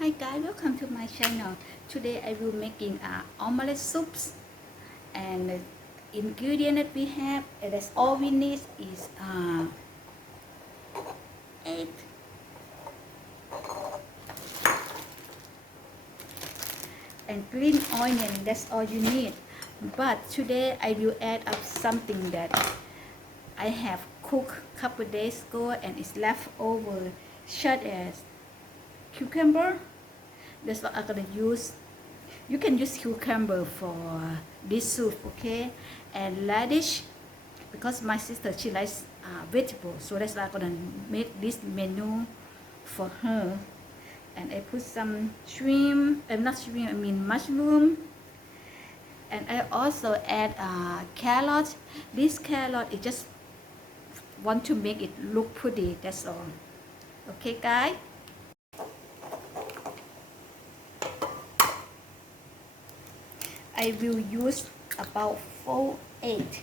Hi guys, welcome to my channel. Today I will making omelette soups, and the ingredient that we have, and that's all we need is egg and green onion. That's all you need. But today I will add up something that I have cooked a couple days ago and it's left over, such as cucumber. That's what I'm gonna use. You can use cucumber for this soup, okay? And radish, because my sister, she likes vegetables, so that's why I'm gonna make this menu for her. And I put some shrimp, not shrimp, I mean mushroom. And I also add carrot. This carrot is just want to make it look pretty, that's all. Okay guys? I will use about 4 eggs.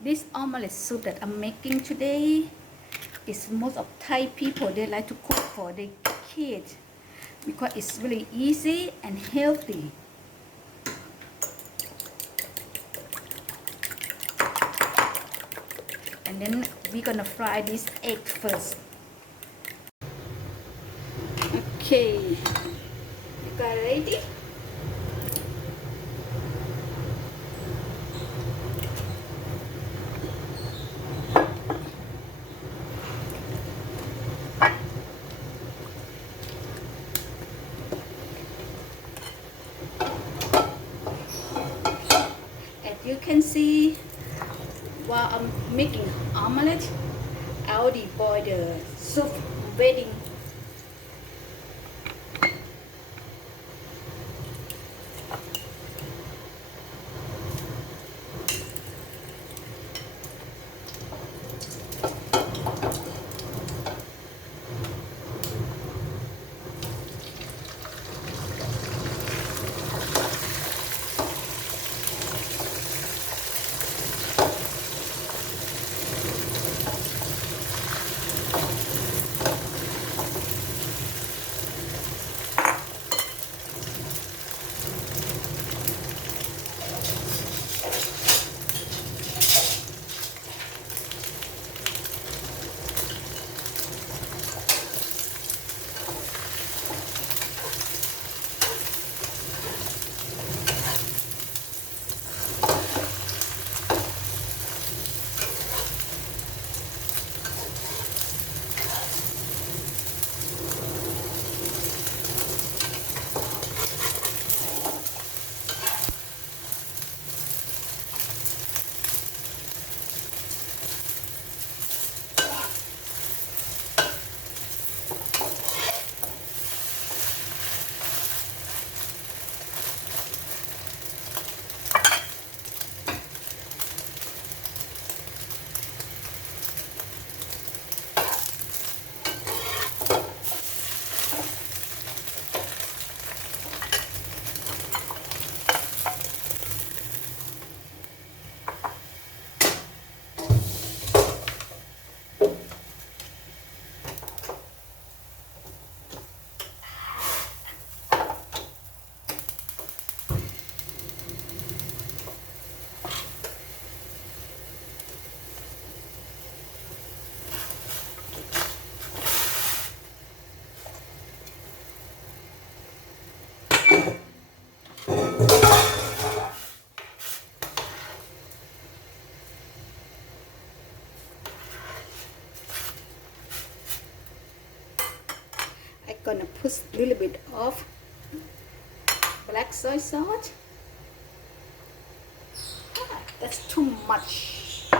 This omelette soup that I'm making today is most of Thai people, they like to cook for their kids because it's really easy and healthy. And then we're gonna fry this egg first. Okay, you got ready? As you can see, while I'm making omelette, I already boiled the soup waiting. I'm gonna put a little bit of black soy sauce. That's too much.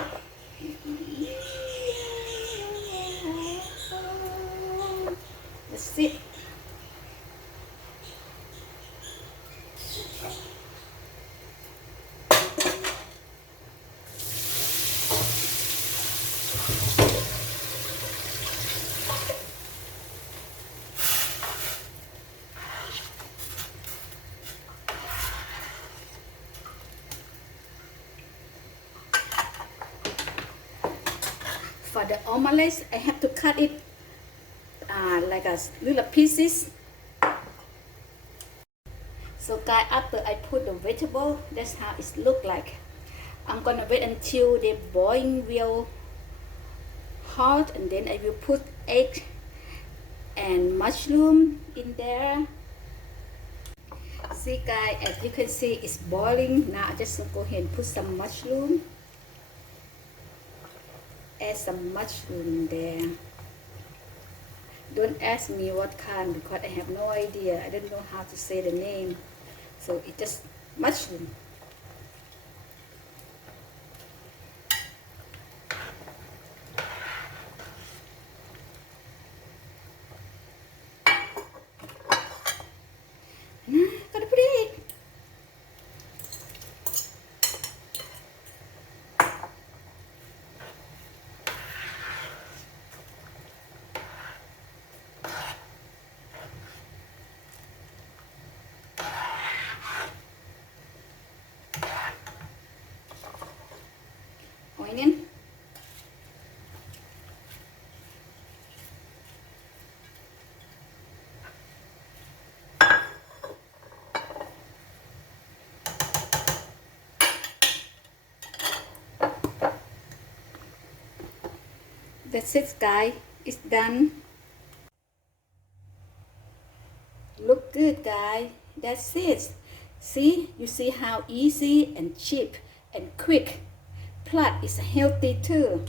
That's it. For the omelets, I have to cut it like a little pieces. So guys, after I put the vegetable, that's how it look like. I'm gonna wait until the boiling will hot, and then I will put egg and mushroom in there. See guys, as you can see, it's boiling. Now I just go ahead and put some mushroom. Add some mushroom there. Don't ask me what kind because I have no idea. I don't know how to say the name. So it's just mushroom. Gotta put it. Onion. That's it guys, it's done. Look good guys, that's it. See, you see how easy and cheap and quick. Plus it's healthy too.